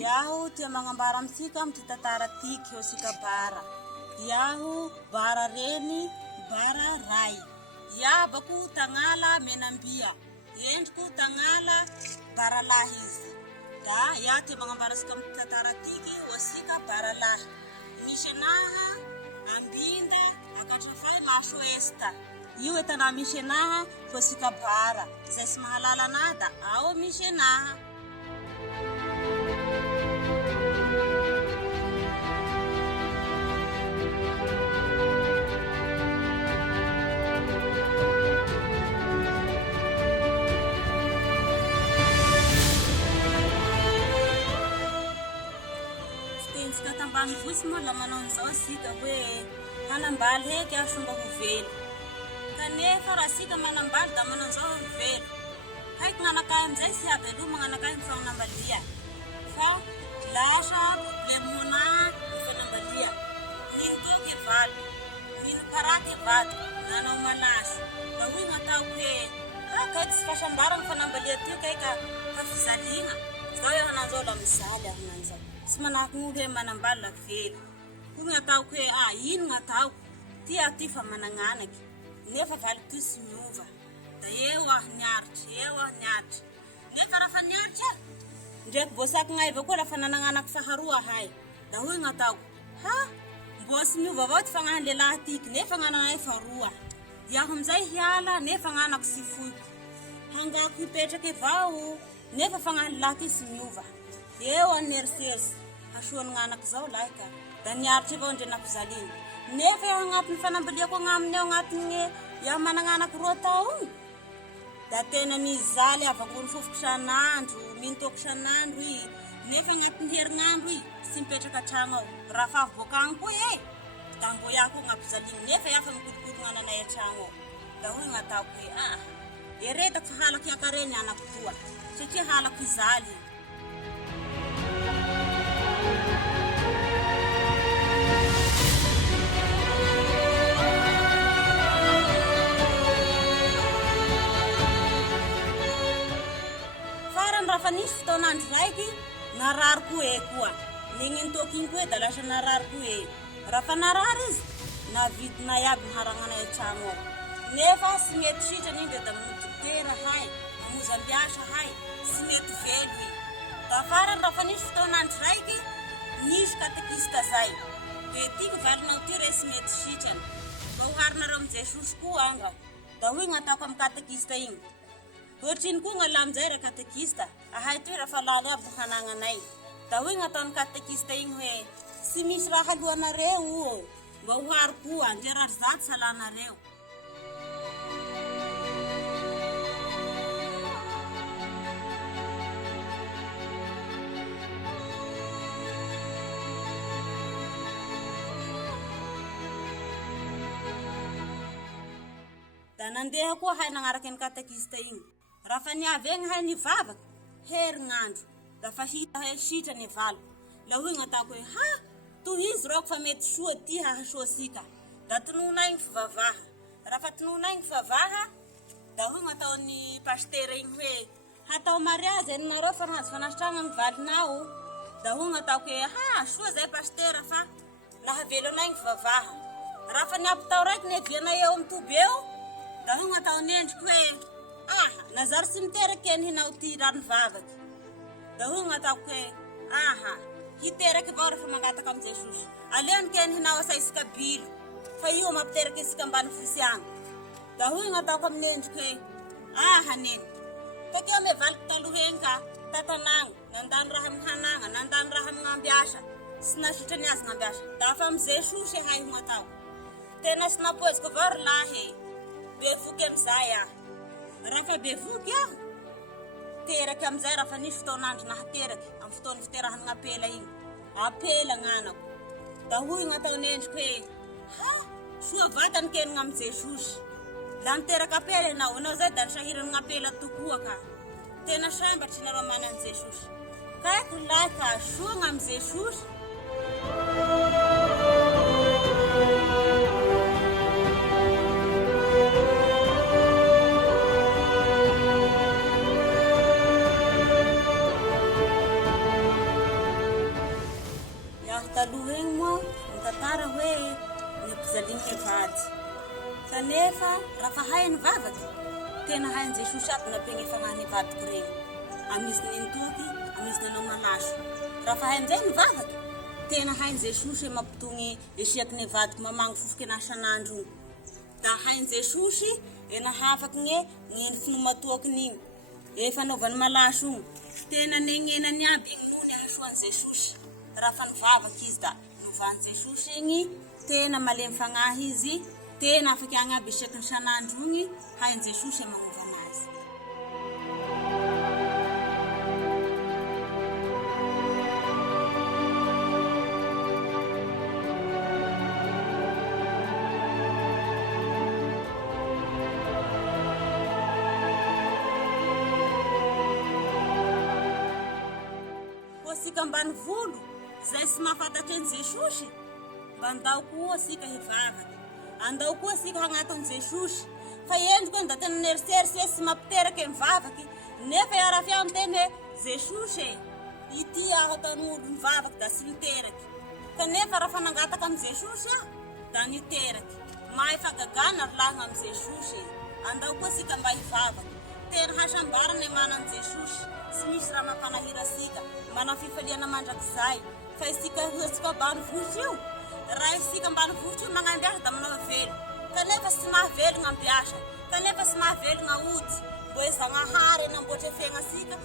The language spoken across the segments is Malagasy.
Iaho tia magnambara amintsika amin'ny tantara tiky eo sika bara. Iaho bara reny bara ray. Iabako tagnala menambia. Endriko tagnala bara lahy izy. Da iaho tia magnambara sika amin'ny tantara tiky eo sika bara lahy. Misy anaha Ambinda Akatrafay Maso Esta. Io etana misy anaha fo sika bara. Zay sy mahalala anaha da ao misy anaha. Sika tambany votsy moa la manao an'izao sika hoe hanambaly heky aho somba ho velo. Kanefa raha sika manambaly da manao an'izao ho velo. Haiko gn'anakay amizay sy haveloma gn'anakay ny fanambalia. Fa lasa problemo honahy ny fanambalia. Nino toky valo, nino paraky vado, nanao malaso. Da hoy gn'ataoko hoe kay tsy fasambara ny fanambalia tio kay ka fizaligna. Zao eo hanan'izao la mizaly aho nan'izao. Sy manahaky gn'olo hoe manambaly la velo. Hoy gn'ataoko hoe ino gn'ataoko? Ty fa managnanaky. Nefa valy ty sy miova. Da eo aho niaritry, Nefa raha niaritry ndraiky boasaky gn'ay avao koa lafa nanagnanaky faharoa ahay. Da hoy gn'ataoko, mbo sy miova avao ty fagnahy lehilahy tiky nefa gn'ananay faharoa. Iaho amizay hiala nefa gn'anako sy foiko. Hangako hipetraky avao nefa fagnahy lehilahy ty sy miova. Eo aneritseritsy hasoany gn'anaky zao lahy ka. Da niaritry avao ndre nampizaliny. Nefa eo agnatiny fanambaliako agnaminy eo agnatiny iaho managnanaky 2 taona. Da tena mizaly avako ny fofoko sanandro, mintoko sanandro i. Nefa agnatiny herignandro i sy mipetraka atragno ao. Raha fa avokagny koa da mbo iaho koa gn'ampizaliny nefa iaho fa mikolokolo gn'ananay atragno ao. Da hoy gn'ataoko hoe eretako fa halako iakareny anako koa satria halako izaly. Rafa nisy fotoanandro raiky narary koa. Negniny tokiny koa da lasa narary koa. Rafa narary izy navidina iaby ny haragnanay atragno ao. Nefa sy mety sitrany iny da mitokera hay, mamoza ambiasa hay, sy mety velo i. Da farany rafa nisy fotoanandro raiky nisy katekista zay. Hoe tiky valinao ty re sy mety sitrany. Mba oharinareo amin'ny Jesosy koa anga. Da hoy gn'ataoko amin'ny katekista iny. Ohatriny koa gn'ala amizay ra katekista, ahay toy rafa laly aby hanagnanay. Da hoy gn'ataon'ny katekista igny hoe sy misy raha haloanareo mba ohary koa ndre rarizaty salanareo. Da nandeha koa hay nagnaraky ny katekista igny. Rafa niavy egny hay nivavaky, herignandro. Da fa hita hay sitra ny valo. La hoy gn'ataoko hoe toy izy roko fa mety soa ty hahasoa sika. Da tononay ny fivavaha. Rafa tononay ny fivavaha, da hoy gn'ataon'ny pasteur igny hoe hatao mariazy nareo fa nahazo fanasitragna ny valinao. Da hoy gn'ataoko hoe soa zay pasteur fa nahavelo anay ny fivavaha. Rafa niapitao raiky nevianay eo amin'ny toby eo. Da hoy gn'ataon'ny endriko hoe nazary sy miteraky keny hinao ty rano vavaky. Da hoy gn'ataoko hoe hiteraky avao refa mangataka amin'ny Jesosy. Aleony keny hinao asaisika bilo fa io mampiteraky isika ambany fosy agny. Da hoy gn'ataoko amin'ny endriko hoe neny takeo me vality taloha egny ka tatanagny nandany raha amin'ny hanagna, nandany raha amin'ny ambiasa sy nasitrany azy gn'ambiasa. Da fa amin'ny Jesosy hay gn'ataoko. Tena sy napoeziko avao ry lahy bevoky amizay aho. Rafa bevoky aho teraky amizay rafa nisy fotoanandro nahateraky amin'ny fotoany fiterahany gn'apela igny. Apela gn'anako. Da hoy gn'ataony endriko hoe soa vatany keny gn'amin'i Jesosy. La niteraky apela enao zay da nisahirany gn'apela tokoa ka. Tena sambatry nareo mana an'i Jesosy. Kaiko lahy ka soa gn'amin'i Jesosy. taloha igny moa mitantara hoe nimpizaliany vady. Kanefa raha fa hainy vavaky, tena hainy Jesosy aby nampiagny fagnahy vadiko regny. Amizy nintoky, amizy nanao malaso. Raha fa hainy zay ny vavaky, tena hainy Jesosy mampitony esiaky ny vadiko mamango fofoky anasan'andro io. Da hainy Jesosy nahafaky ny finomatoaky n'igny. Efa naovany malaso io. Tena nenenany aby igny noho ny hasoany Jesosy. Raha fa nivavaky izy da novany Jesosy igny, tena malemy fagnahy izy, tena afaky agny aby esiaky ny san'andro igny, hainy Jesosy magnova anazy. Sika ambany volo, zay sy mahafantatry any Jesosy, mba andao koa sika hivavaky. Andao koa sika hagnatony Jesosy. Fa endriko da tena neritseritsy hoe sy mampiteraky mivavaky. Nefa iarafiao ny teny hoe Jesosy ity aho ataon'olo mivavaky da sy niteraky. Kanefa raha fa nangataka amin'ny Jesosy da niteraky. Mahay fagagana rolahy amin'ny Jesosy. Andao koa sika mba hivavaky. Tena hasambarana manan'i Jesosy. Sy misy raha mampanahira sika, mana fifaliana mandrakizay. Fa isika sika ambanivohitra io, raha isika ambanivohitra io magnambiasa da manao velo. Kanefa sy mahavelogna ambiasa, kanefa sy mahavelogna ody. Mbo Zagnahary namboatra fiaigna sika,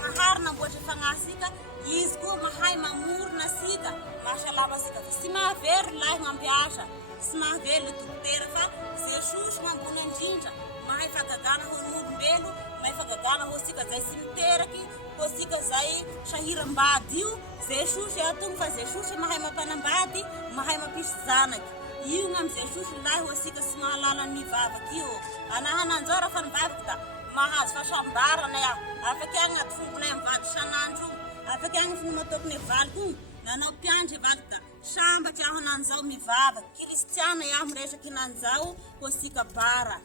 Zagnahary namboatra fagnahy sika, izy koa mahay mamorona sika, mahasalama sika. Fa sy mahavelo lahy ngambiasa, sy mahavelo dokotera fa Jesosy mambony indrindra. Mahay fagagana ho n'olombelo, mahay fagagana ho sika zay sy miteraky, ho sika zay sahiram-bady io. Jesosy atony fa Jesosy mahay mampanambady, mahay mampisy zanaky. Io ngam Jesosy lahy ho sika sy mahalala ny mivavaky io. Anahananjao raha fa nivavaky da mahazo fahasambarana iaho. Afaky agny aty fombonay mivady san'andro io. Afaky agny finomatoky ny valiko io. Nanao mpiandry valiko da sambatry aho nanzao mivavaky. Kristiana iaho miresaky nanzao ho sika bara.